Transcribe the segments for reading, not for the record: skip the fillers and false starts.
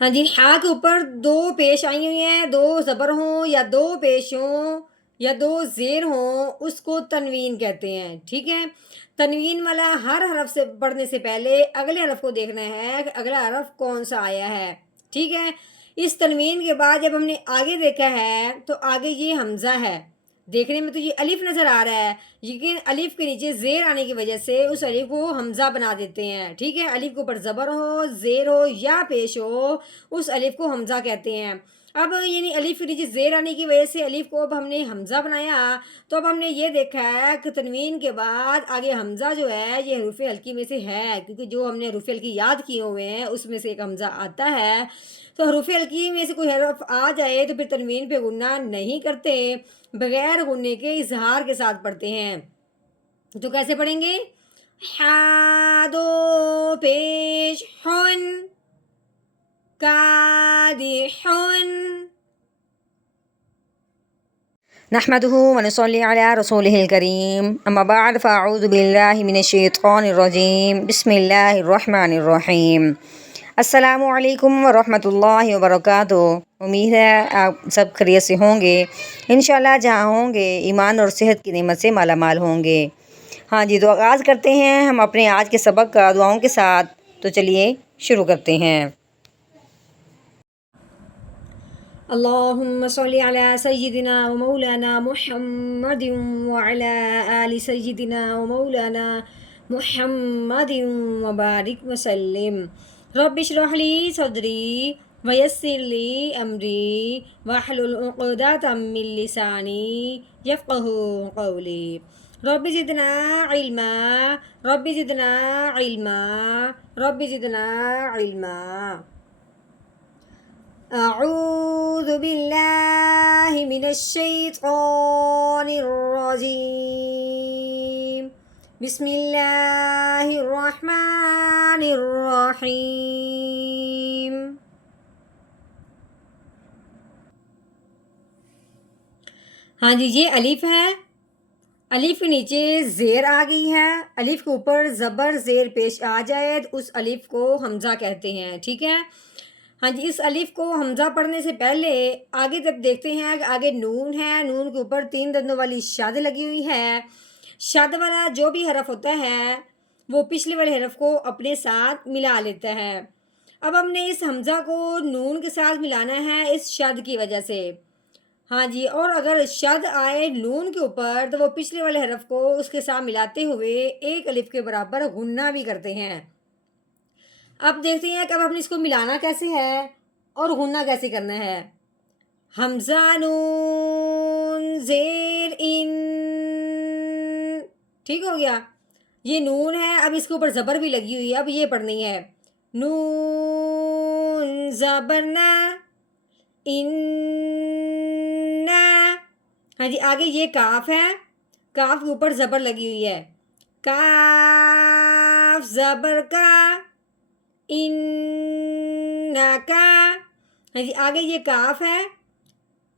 हाँ जी, हा के ऊपर दो पेश आई हुई हैं, दो ज़बर हों या दो पेश हों या दो ज़ेर हों, उसको तनवीन कहते हैं, ठीक है? तनवीन वाला हर हरफ से पढ़ने से पहले अगले हरफ को देखना है कि अगला हरफ कौन-सा आया है, ठीक है? इस तनवीन के बाद जब हमने आगे देखा है, तो आगे ये हमज़ा है। देखने में तो ये अलिफ नज़र आ रहा है, लेकिन अलिफ के नीचे ज़ेर आने की वजह से उस अलिफ को हमज़ा बना देते हैं, ठीक है? अलिफ के ऊपर ज़बर हो, ज़ेर हो या पेश हो, उस अलिफ को हमज़ा कहते हैं। अब यानी अलिफ के नीचे ज़ेर आने की वजह से अलिफ को अब हमने हमज़ा बनाया, तो अब हमने ये देखा है कि तनवीन के बाद आगे हमज़ा जो है ये हरूफ़ हल्की में से है, क्योंकि जो हमने हरूफ़ हल्की याद किए हुए हैं उसमें से एक हमज़ा आता है। तो हरूफ़ हल्की में से कोई हरफ आ जाए तो फिर तनवीन पे गुन्ना नहीं करते, बगैर गुन्ने के इज़हार के साथ पढ़ते हैं। तो कैसे पढ़ेंगे? हा दो पेश हुन कादिहुन। नहमदुहु व नसल्ली अला रसूलिहिल करीम अम्मा बाद फ़अऊज़ु बिल्लाहि मिनश शैतानिर रजीम बिस्मिल्लाहिर रहमानिर रहीम। अस्सलामु अलैकुम व रहमतुल्लाहि व बरकातुहू। उम्मीद है आप सब खैरियत से होंगे। इंशाल्लाह जहाँ होंगे ईमान और सेहत की नेमत से माला माल होंगे। हाँ जी, तो आगाज़ करते हैं हम अपने आज के सबक का दुआओं के साथ। तो चलिए शुरू करते हैं। अल्लाहुम्मा सल्ली अला सय्यिदिना व मौलाना मुहम्मदिन व अला आलि सय्यिदिना व मौलाना मुहम्मदिन व बारिक व सल्लिम। रब्बि इश्रह ली सदरी व यस्सिर ली अमरी वहलुल उक़दतम मिन लिसानी यफ़क़हू क़ौली। Rabbi ज़िदना इल्मा rabbi ज़िदना इल्मा rabbi ज़िदना इल्मा। अऊज़ु बिल्लाहि मिनश शैतानिर रजीम। बिस्मिल्लाहिर रहमानिर रहीम। हाँ जी, ये अलिफ है। अलिफ के नीचे ज़ेर आ गई है। अलिफ के ऊपर ज़बर ज़ेर पेश आ जाए तो उस अलिफ को हमज़ा कहते हैं, ठीक है? हाँ जी, इस अलिफ को हमज़ा पढ़ने से पहले आगे जब देखते हैं कि आगे नून है, नून के ऊपर 3 दंदों वाली शद लगी हुई है। शद वाला जो भी हरफ होता है, वो पिछले वाले हरफ को अपने साथ मिला लेता है। अब हमने इस हमज़ा को नून के साथ मिलाना है इस शद की वजह से। हाँ जी, और अगर शद आए नून के ऊपर तो वो पिछले वाले हरफ को उसके साथ मिलाते हुए एक अलिफ के बराबर गुन्ना भी करते हैं। अब देखते हैं कि अब हमने इसको मिलाना कैसे है और गुन्ना कैसे करना है। हमज़ा नून ज़ेर इन, ठीक हो गया। ये नून है, अब इसके ऊपर ज़बर भी लगी हुई है, अब ये पढ़नी है। नून ज़बर ना, इन्ना। हाँ जी, आगे ये काफ है, काफ के ऊपर ज़बर लगी हुई है। काफ ज़बर का, इन्ना का। हाँ जी, आगे ये काफ है,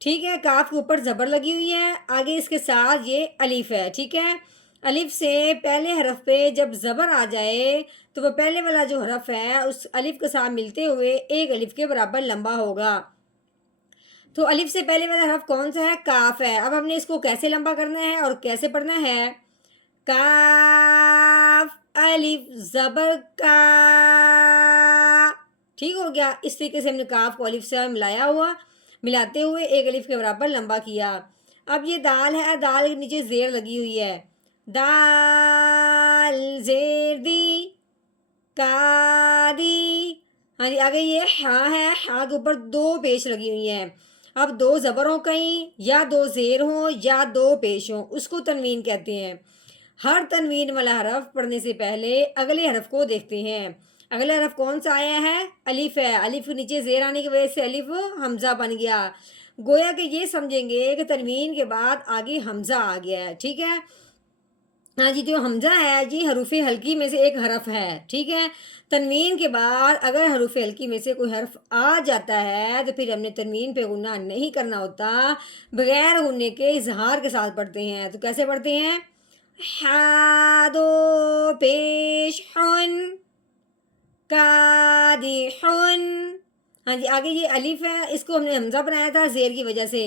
ठीक है, काफ के ऊपर ज़बर लगी हुई है। आगे इसके साथ ये अलिफ है, ठीक है। अलिफ से पहले हरफ पे जब ज़बर आ जाए तो वह पहले वाला जो हरफ है उस अलिफ के साथ मिलते हुए एक अलिफ के बराबर लंबा होगा। तो अलिफ से पहले वाला हरफ कौन सा है? काफ है। अब हमने इसको कैसे लंबा करना है और कैसे पढ़ना है? काफ अलिफ ज़बर का, ठीक हो गया। इस तरीके से हमने काफ को अलिफ से मिलाया हुआ, मिलाते हुए एक अलिफ के बराबर लंबा किया। अब ये दाल है, दाल के नीचे ज़ेर लगी हुई है। दाल ज़ेर दी का दी। हाँ जी, आगे ये हा है, हा के ऊपर दो पेश लगी हुई हैं। अब दो ज़बर हो कहीं या दो ज़ेर हो या दो पेश हो, उसको तनवीन कहते हैं। हर तनवीन वाला हरफ पढ़ने से पहले अगले हरफ को देखते हैं। अगला हरफ कौन सा आया है? अलिफ है। अलिफ के नीचे ज़ेर आने की वजह से अलिफ हमज़ा बन गया। गोया कि ये समझेंगे कि तनवीन के बाद आगे हमज़ा आ गया है, ठीक है। हाँ जी, जो हमज़ा है ये हरूफ़ हल्की में से एक हरफ है, ठीक है। तनवीन के बाद अगर हरूफ़ हल्की में से कोई हरफ आ जाता है तो फिर हमने तनवीन पे गुन्ना नहीं करना होता, बगैर गुन्ने के इज़हार के साथ पढ़ते हैं। तो कैसे पढ़ते हैं? हा दो पेश हुन कादिहुन। ہاں جی آگے یہ الف ہے، اس کو ہم نے حمزہ بنایا تھا زیر کی وجہ سے،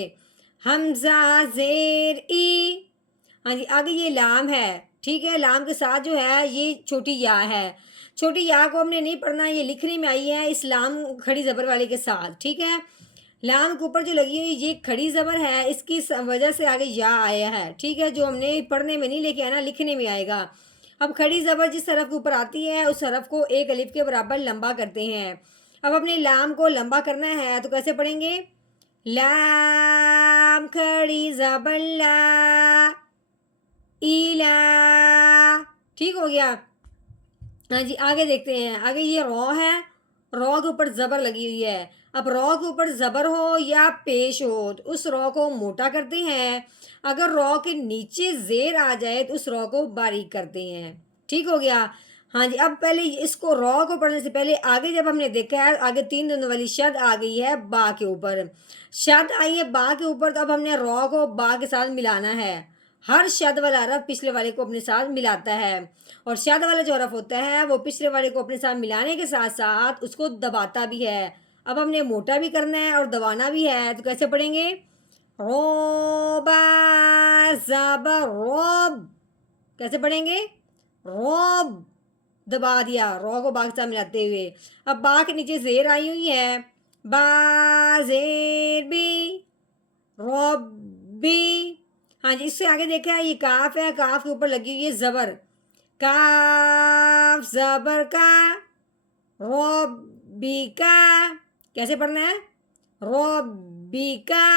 حمزہ زیر ای۔ ہاں جی آگے یہ لام ہے، ٹھیک ہے، لام کے ساتھ جو ہے یہ چھوٹی یا ہے، چھوٹی یا کو ہم نے نہیں پڑھنا، یہ لکھنے میں آئی ہے اس لام کھڑی زبر والے کے ساتھ، ٹھیک ہے۔ لام کے اوپر جو لگی ہوئی یہ کھڑی زبر ہے، اس کی وجہ سے آگے یا آیا ہے، ٹھیک ہے، جو ہم نے پڑھنے میں نہیں لے کے آنا، لکھنے میں آئے گا۔ اب کھڑی زبر جس حرف کے اوپر آتی ہے اس حرف کو ایک الف کے برابر لمبا کرتے ہیں۔ اب اپنے لام کو لمبا کرنا ہے تو کیسے پڑھیں گے؟ لام کھڑی زبر لا، ایلا، ٹھیک ہو گیا۔ ہاں جی آگے دیکھتے ہیں، آگے یہ رو ہے، رو کے اوپر زبر لگی ہوئی ہے، اب رو کے اوپر زبر ہو یا پیش ہو تو اس رو کو موٹا کرتے ہیں، اگر رو کے نیچے زیر آ جائے تو اس رو کو باریک کرتے ہیں، ٹھیک ہو گیا۔ ہاں جی اب پہلے اس کو رو کو پڑھنے سے پہلے آگے جب ہم نے دیکھا ہے آگے تین دنوں والی شد آ گئی ہے با کے اوپر، شد آئی ہے با کے اوپر، تو اب ہم نے رو کو با کے ساتھ ملانا ہے، ہر شد والا حرف پچھلے والے کو اپنے ساتھ ملاتا ہے، اور شد والا جو حرف ہوتا ہے وہ پچھلے والے کو اپنے ساتھ ملانے کے ساتھ ساتھ اس کو دباتا بھی ہے۔ اب ہم نے موٹا بھی کرنا ہے اور دبانا بھی ہے، تو کیسے پڑھیں گے؟ روبا زبر روب، کیسے پڑھیں گے؟ روب، دبا دیا رو کو با کے ساتھ ملاتے ہوئے۔ اب با کے نیچے زیر آئی ہوئی ہے، با زیر بی، روب بی۔ ہاں جی اس سے آگے دیکھا یہ کاف ہے، کاف کے اوپر لگی ہوئی ہے زبر، کاف زبر کا، روبی کا، کیسے پڑھنا ہے؟ روبی کا۔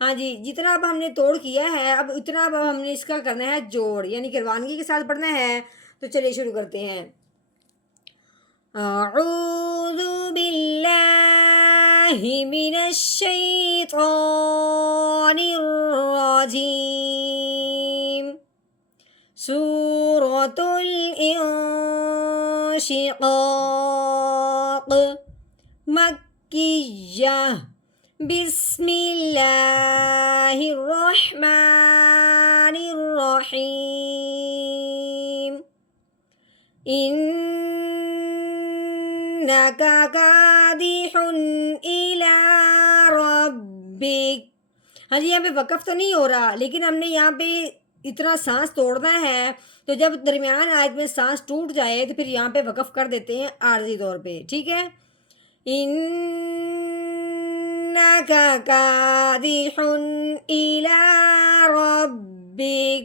ہاں جی جتنا اب ہم نے توڑ کیا ہے اب اتنا اب ہم نے اس کا کرنا ہے جوڑ، یعنی کہ روانگی کے ساتھ پڑھنا ہے، تو چلیے شروع کرتے ہیں۔ اعوذ باللہ من الشیطان الرجیم، سورۃ الانشقاق، مکیہ، بسم اللہ الرحمن الرحیم، انک کادح الی ربک۔ ہاں جی یہاں پہ وقف تو نہیں ہو رہا، لیکن ہم نے یہاں پہ اتنا سانس توڑنا ہے، تو جب درمیان آیت میں سانس ٹوٹ جائے تو پھر یہاں پہ وقف کر دیتے ہیں عارضی طور پہ، ٹھیک ہے۔ انک کادح الی ربک،